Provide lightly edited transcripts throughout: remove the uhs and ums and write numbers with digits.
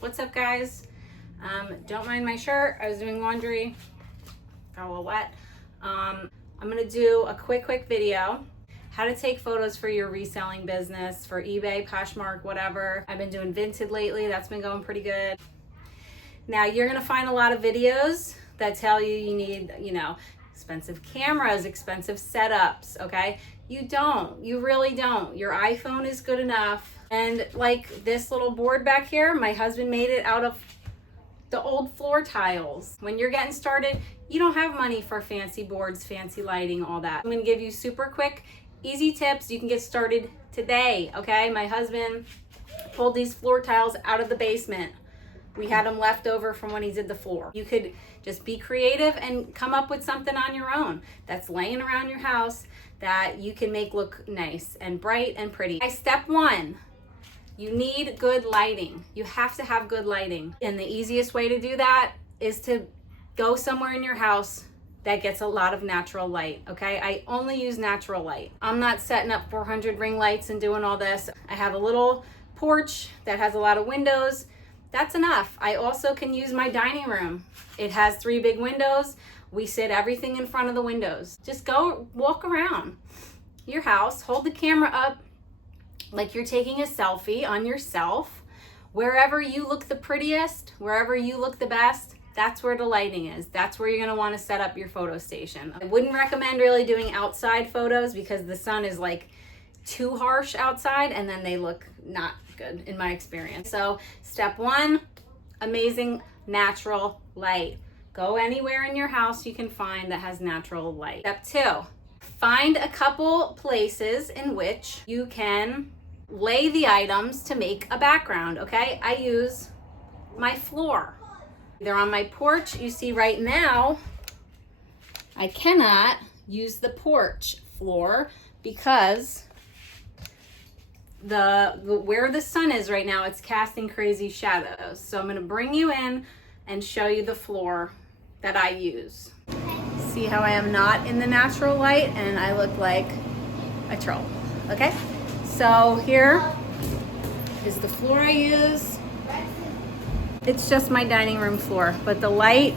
What's up, guys? Don't mind my shirt. I was doing laundry, got a little wet. I'm gonna do a quick video. How to take photos for your reselling business, for eBay, Poshmark, whatever. I've been doing Vinted lately. That's been going pretty good. Now, you're gonna find a lot of videos that tell you you need, expensive cameras, expensive setups, okay? You don't. You really don't. Your iPhone is good enough. And like this little board back here, my husband made it out of the old floor tiles. When you're getting started, you don't have money for fancy boards, fancy lighting, all that. I'm gonna give you super quick, easy tips. You can get started today, okay? My husband pulled these floor tiles out of the basement. We had them left over from when he did the floor. You could just be creative and come up with something on your own that's laying around your house that you can make look nice and bright and pretty. Step one, you need good lighting. You have to have good lighting. And the easiest way to do that is to go somewhere in your house that gets a lot of natural light, okay? I only use natural light. I'm not setting up 400 ring lights and doing all this. I have a little porch that has a lot of windows. That's enough. I also can use my dining room. It has 3 big windows. We sit everything in front of the windows. Just go walk around your house, hold the camera up like you're taking a selfie on yourself. Wherever you look the prettiest, wherever you look the best, that's where the lighting is. That's where you're gonna wanna set up your photo station. I wouldn't recommend really doing outside photos because the sun is like too harsh outside and then they look not good in my experience. So step one, amazing natural light. Go anywhere in your house you can find that has natural light. Step two, find a couple places in which you can lay the items to make a background, okay? I use my floor. They're on my porch. You see right now, I cannot use the porch floor because where the sun is right now, it's casting crazy shadows. So I'm gonna bring you in and show you the floor that I use. See how I am not in the natural light and I look like a troll, okay? So here is the floor I use. It's just my dining room floor, but the light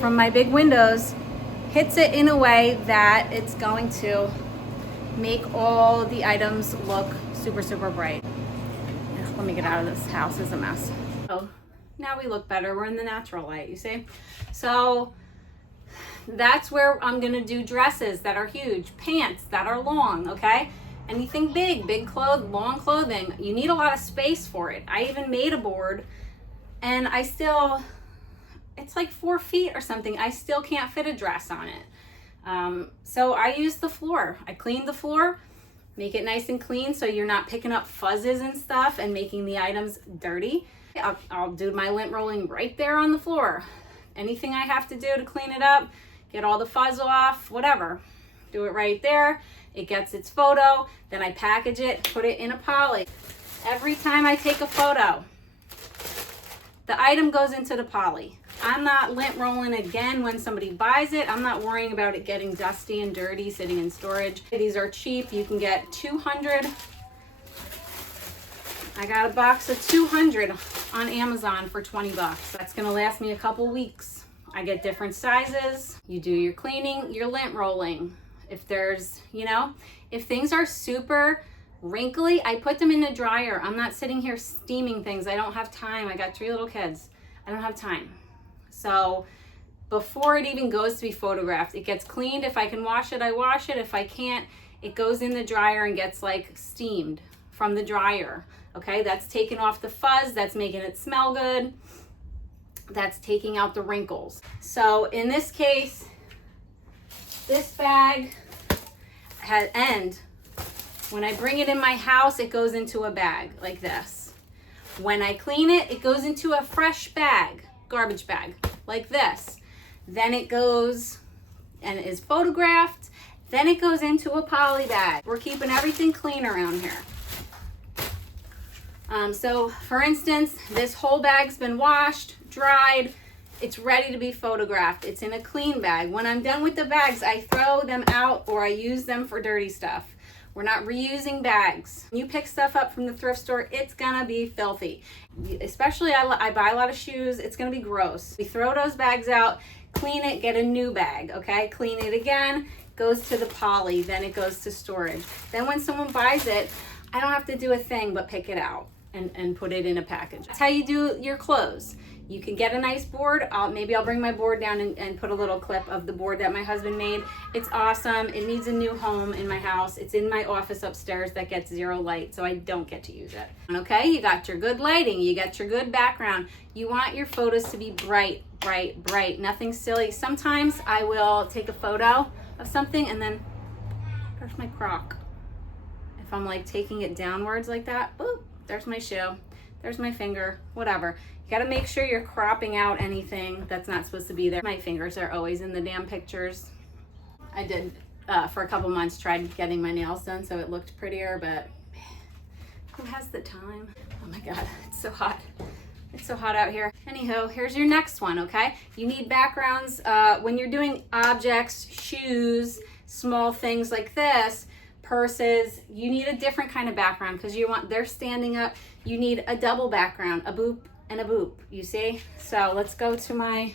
from my big windows hits it in a way that it's going to make all the items look super, super bright. Let me get out of this house, it's a mess. So now we look better, we're in the natural light, you see? So that's where I'm gonna do dresses that are huge, pants that are long, okay? Anything big, long clothing, you need a lot of space for it. I even made a board and it's like 4 feet or something. I still can't fit a dress on it. So I use the floor. I clean the floor, make it nice and clean so you're not picking up fuzzes and stuff and making the items dirty. I'll do my lint rolling right there on the floor. Anything I have to do to clean it up, get all the fuzz off, whatever. Do it right there. It gets its photo, then I package it, put it in a poly. Every time I take a photo, the item goes into the poly. I'm not lint rolling again when somebody buys it. I'm not worrying about it getting dusty and dirty sitting in storage. These are cheap. You can get 200. I got a box of 200 on Amazon for 20 bucks. That's gonna last me a couple weeks. I get different sizes. You do your cleaning, your lint rolling. If there's, if things are super wrinkly, I put them in the dryer. I'm not sitting here steaming things. I don't have time. I got 3 little kids. I don't have time. So before it even goes to be photographed, it gets cleaned. If I can wash it, I wash it. If I can't, it goes in the dryer and gets like steamed from the dryer. Okay, that's taking off the fuzz. That's making it smell good. That's taking out the wrinkles. So in this case, this bag and when I bring it in my house, it goes into a bag like this. When I clean it, it goes into a fresh bag, garbage bag, like this. Then it goes and is photographed. Then it goes into a poly bag. We're keeping everything clean around here. So for instance, this whole bag's been washed, dried, it's ready to be photographed. It's in a clean bag. When I'm done with the bags, I throw them out or I use them for dirty stuff. We're not reusing bags. When you pick stuff up from the thrift store, it's gonna be filthy. Especially I buy a lot of shoes, it's gonna be gross. We throw those bags out, clean it, get a new bag, okay? Clean it again, goes to the poly, then it goes to storage. Then when someone buys it, I don't have to do a thing but pick it out and put it in a package. That's how you do your clothes. You can get a nice board. Maybe I'll bring my board down and put a little clip of the board that my husband made. It's awesome. It needs a new home in my house. It's in my office upstairs that gets zero light, so I don't get to use it. Okay, you got your good lighting. You got your good background. You want your photos to be bright, bright, bright. Nothing silly. Sometimes I will take a photo of something and then there's my crock. If I'm like taking it downwards like that, boop, there's my shoe. There's my finger, whatever. You gotta make sure you're cropping out anything that's not supposed to be there. My fingers are always in the damn pictures. I did, for a couple months, tried getting my nails done so it looked prettier, but who has the time? Oh my God, it's so hot. It's so hot out here. Anywho, here's your next one, okay? You need backgrounds when you're doing objects, shoes, small things like this, purses. You need a different kind of background because they're standing up. You need a double background, a boop and a boop, you see? So let's go to my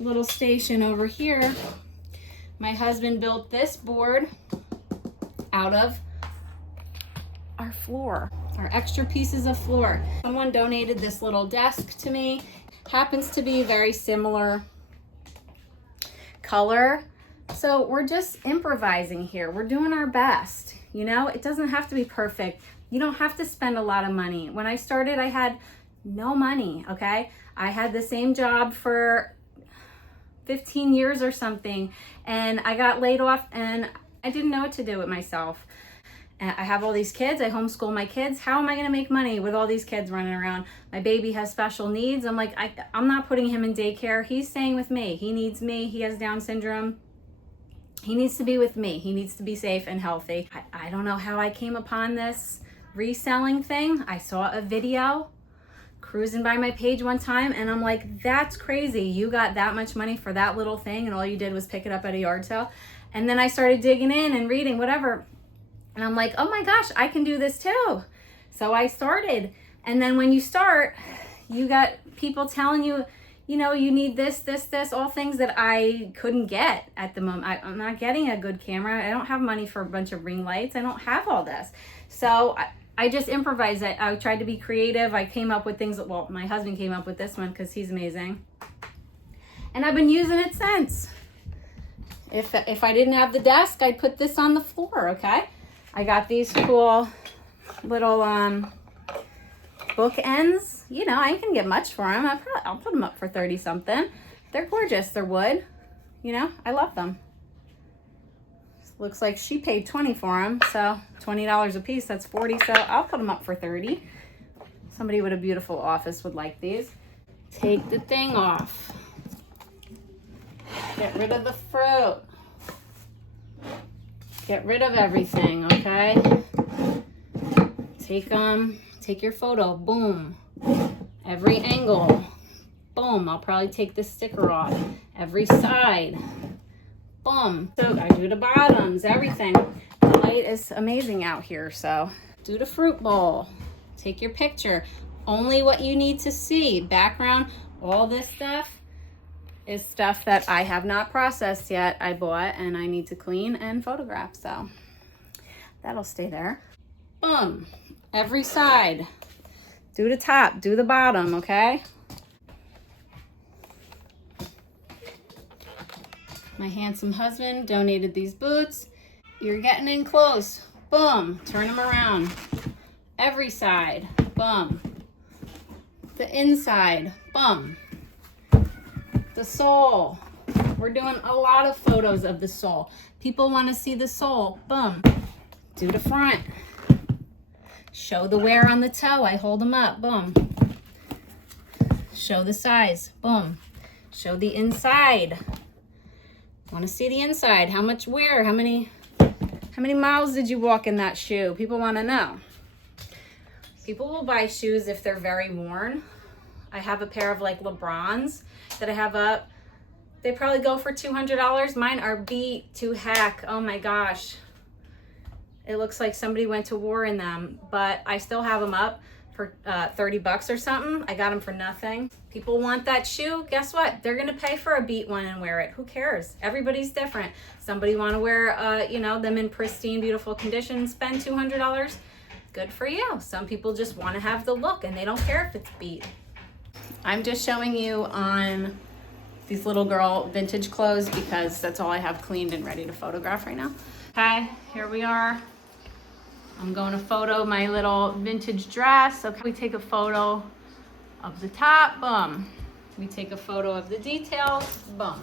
little station over here. My husband built this board out of our floor, our extra pieces of floor. Someone donated this little desk to me. Happens to be very similar color. So we're just improvising here. We're doing our best. You know, it doesn't have to be perfect. You don't have to spend a lot of money. When I started, I had no money, okay? I had the same job for 15 years or something, and I got laid off and I didn't know what to do with myself. I have all these kids. I homeschool my kids. How am I going to make money with all these kids running around? My baby has special needs. I'm like, I'm not putting him in daycare. He's staying with me. He needs me. He has Down syndrome. He needs to be with me. He needs to be safe and healthy. I don't know how I came upon this reselling thing. I saw a video cruising by my page one time and I'm like, that's crazy. You got that much money for that little thing and all you did was pick it up at a yard sale. And then I started digging in and reading whatever. And I'm like, oh my gosh, I can do this too. So I started. And then when you start, you got people telling you, you know, you need this, all things that I couldn't get at the moment. I'm not getting a good camera. I don't have money for a bunch of ring lights. I don't have all this. So I just improvised. I tried to be creative. I came up with things. Well, my husband came up with this one because he's amazing. And I've been using it since. If I didn't have the desk, I'd put this on the floor, okay? I got these cool little bookends. You know, I ain't gonna get much for them. I'll put them up for 30 something. They're gorgeous. They're wood. You know, I love them. Looks like she paid 20 for them, so $20 a piece, that's 40, so I'll put them up for 30. Somebody with a beautiful office would like these. Take the thing off. Get rid of the fruit. Get rid of everything, okay? Take your photo, boom. Every angle, boom. I'll probably take the sticker off. Every side, boom. So I do the bottoms, everything. The light is amazing out here, so do the fruit bowl. Take your picture. Only what you need to see. Background, all this stuff is stuff that I have not processed yet. I bought and I need to clean and photograph, so that'll stay there. Boom. Every side. Do the top, do the bottom, okay? My handsome husband donated these boots. You're getting in close. Boom. Turn them around. Every side. Boom. The inside. Boom. The sole. We're doing a lot of photos of the sole. People want to see the sole. Boom. Do the front. Show the wear on the toe. I hold them up. Boom. Show the size. Boom. Show the inside. Want to see the inside? How much wear? How many miles did you walk in that shoe? People want to know. People will buy shoes if they're very worn. I have a pair of like LeBrons that I have up. They probably go for $200. Mine are beat to heck. Oh my gosh. It looks like somebody went to war in them, but I still have them up for 30 bucks or something. I got them for nothing. People want that shoe. Guess what? They're gonna pay for a beat one and wear it. Who cares? Everybody's different. Somebody wanna wear, you know, them in pristine, beautiful condition, spend $200. Good for you. Some people just wanna have the look and they don't care if it's beat. I'm just showing you on these little girl vintage clothes because that's all I have cleaned and ready to photograph right now. Okay, here we are. I'm going to photo my little vintage dress. Okay, we take a photo of the top, boom. We take a photo of the details, boom.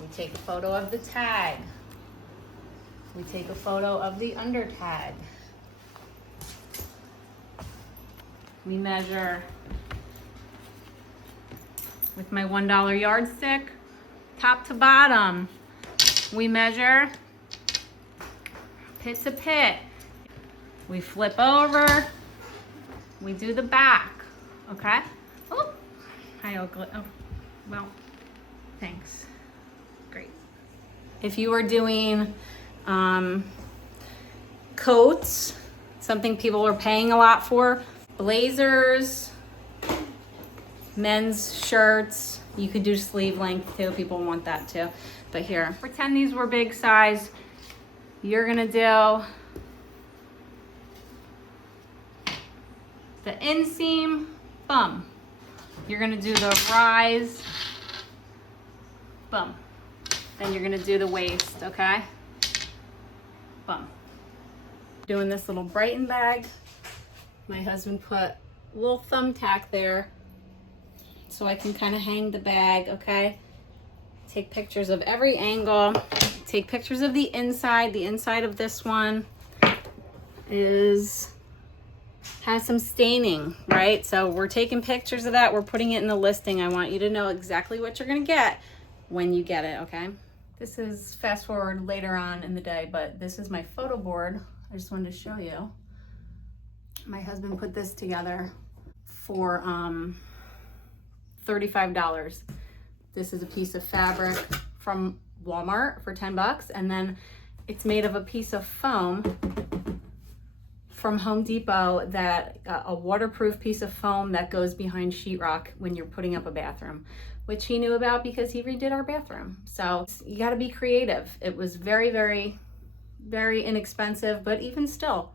We take a photo of the tag. We take a photo of the under tag. We measure with my $1 yardstick, top to bottom. We measure pit to pit. We flip over, we do the back, okay? Oh, hi, Oakley. Oh, well, thanks. Great. If you are doing coats, something people are paying a lot for, blazers, men's shirts, you could do sleeve length too, people want that too. But here, pretend these were big size. You're gonna do the inseam, bum. You're gonna do the rise, bum. Then you're gonna do the waist, okay? Bum. Doing this little Brighton bag. My husband put a little thumbtack there so I can kind of hang the bag, okay? Take pictures of every angle. Take pictures of the inside. The inside of this one has some staining, right? So we're taking pictures of that. We're putting it in the listing. I want you to know exactly what you're gonna get when you get it, okay? This is fast forward later on in the day, but this is my photo board. I just wanted to show you. My husband put this together for $35. This is a piece of fabric from Walmart for 10 bucks, and then it's made of a piece of foam from Home Depot, that a waterproof piece of foam that goes behind sheetrock when you're putting up a bathroom, which he knew about because he redid our bathroom. So you got to be creative. It was very, very, very inexpensive, but even still,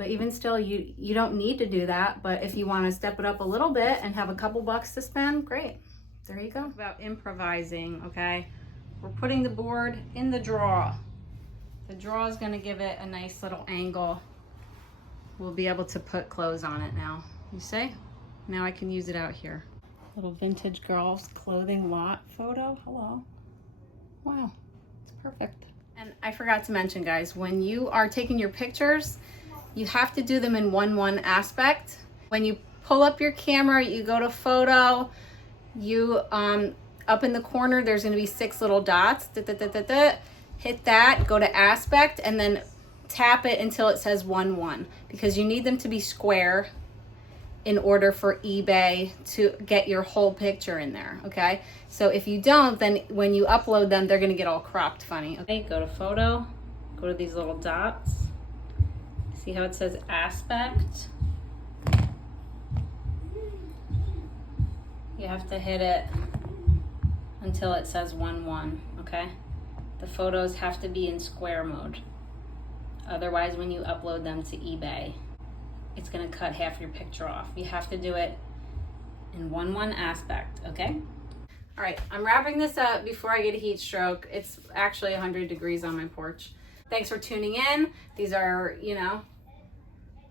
you don't need to do that. But if you want to step it up a little bit and have a couple bucks to spend, great. There you go. About improvising, okay? We're putting the board in the drawer. The drawer is going to give it a nice little angle. We'll be able to put clothes on it now. You see? Now I can use it out here. Little vintage girls clothing lot photo. Hello. Wow, it's perfect. And I forgot to mention, guys, when you are taking your pictures, you have to do them in 1:1 aspect. When you pull up your camera, you go to photo, you up in the corner, there's gonna be 6 little dots. Hit that, go to aspect, and then tap it until it says 1:1, because you need them to be square in order for eBay to get your whole picture in there, okay? So if you don't, then when you upload them, they're gonna get all cropped funny. Okay, go to photo, go to these little dots. See how it says aspect? You have to hit it until it says 1:1, okay? The photos have to be in square mode. Otherwise, when you upload them to eBay, it's gonna cut half your picture off. You have to do it in 1:1 aspect, okay? All right, I'm wrapping this up before I get a heat stroke. It's actually 100 degrees on my porch. Thanks for tuning in. These are, you know,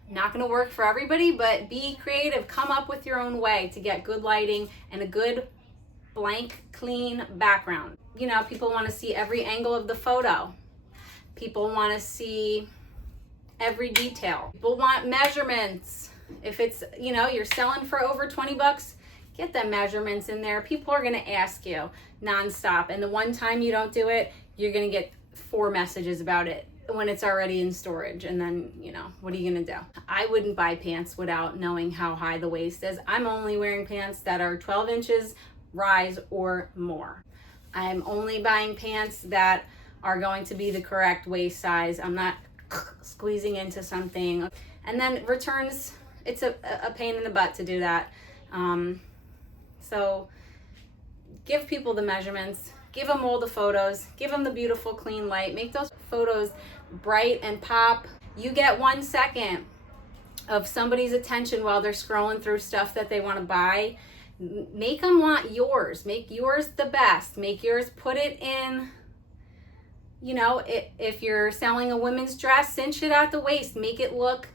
not gonna work for everybody, but be creative. Come up with your own way to get good lighting and a good blank, clean background. You know, people wanna see every angle of the photo. People wanna see every detail. People want measurements. If it's, you know, you're selling for over 20 bucks, get the measurements in there. People are gonna ask you nonstop. And the one time you don't do it, you're gonna get 4 messages about it when it's already in storage. And then, you know, what are you gonna do? I wouldn't buy pants without knowing how high the waist is. I'm only wearing pants that are 12 inches rise or more. I'm only buying pants that are going to be the correct waist size. I'm not squeezing into something. And then returns, it's a pain in the butt to do that. So give people the measurements, give them all the photos, give them the beautiful clean light, make those photos bright and pop. You get 1 second of somebody's attention while they're scrolling through stuff that they want to buy. Make them want yours. Make yours the best. Make yours, put it in, you know, if you're selling a women's dress, cinch it at the waist. Make it look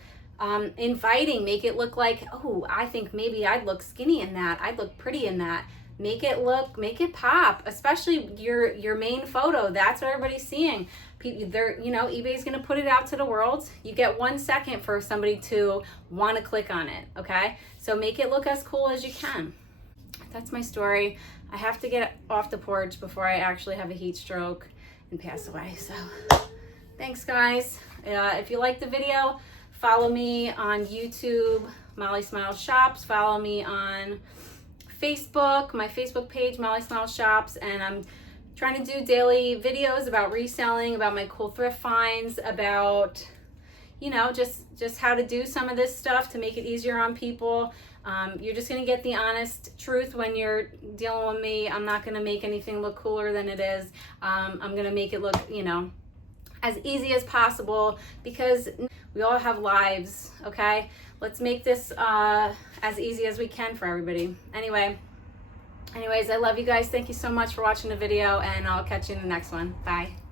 inviting. Make it look like, oh, I think maybe I'd look skinny in that. I'd look pretty in that. Make it look, make it pop, especially your main photo. That's what everybody's seeing. They're, you know, eBay's going to put it out to the world. You get 1 second for somebody to want to click on it. Okay. So make it look as cool as you can. That's my story. I have to get off the porch before I actually have a heat stroke and pass away. So thanks, guys. If you like the video, follow me on YouTube, Molly Smiles Shops. Follow me on Facebook, my Facebook page, Molly Smiles Shops. And I'm trying to do daily videos about reselling, about my cool thrift finds, about, you know, just how to do some of this stuff to make it easier on people. You're just going to get the honest truth when you're dealing with me. I'm not going to make anything look cooler than it is. I'm going to make it look, you know, as easy as possible, because we all have lives, okay? Let's make this as easy as we can for everybody. Anyways, I love you guys. Thank you so much for watching the video, and I'll catch you in the next one. Bye.